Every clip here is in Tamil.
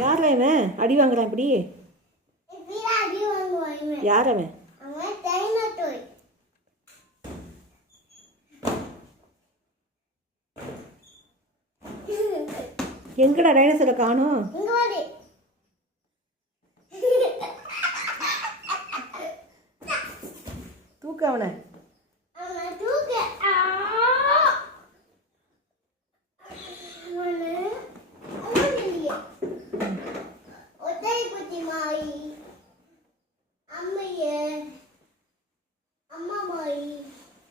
யார் அவன் அடி வாங்குறான் இப்படி? யார் அவன்? எங்கடா டைனோசரை காணோம்? தூக்கு அவனை.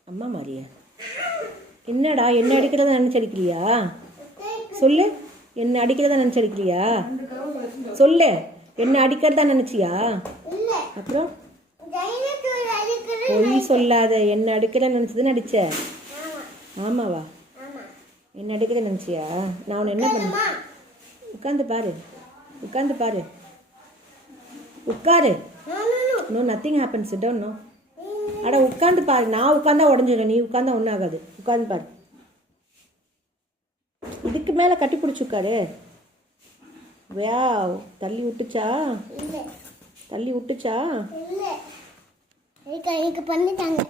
அம்மா மாதிரியா? என்னடா என்ன அடிக்கிறதா நினச்சி அடிக்கலையா? சொல்லு, என்ன அடிக்கிறதா நினச்சி அடிக்கலையா? சொல்லு, என்ன அடிக்கிறதா நினச்சியா? அப்புறம் பொய் சொல்லாத. என்ன அடிக்கிறதா நினச்சதுன்னு அடிச்ச? ஆமாவா? என்ன அடிக்கிறதா நினச்சியா? நான் உன்னை என்ன பண்ண? உட்காந்து பாரு, உட்காந்து பாரு, உட்காரு. No, nothing happens. Sit down. No. அட உட்காந்து பாரு. நான் உட்காந்தா உடஞ்சிடும், நீ உட்காந்தா ஒன்றும் ஆகாது. உட்காந்து பாரு. இதுக்கு மேலே கட்டி பிடிச்சி உட்காரு. வே, தள்ளி விட்டுச்சா? தள்ளி விட்டுச்சா? பண்ணிட்டாங்க.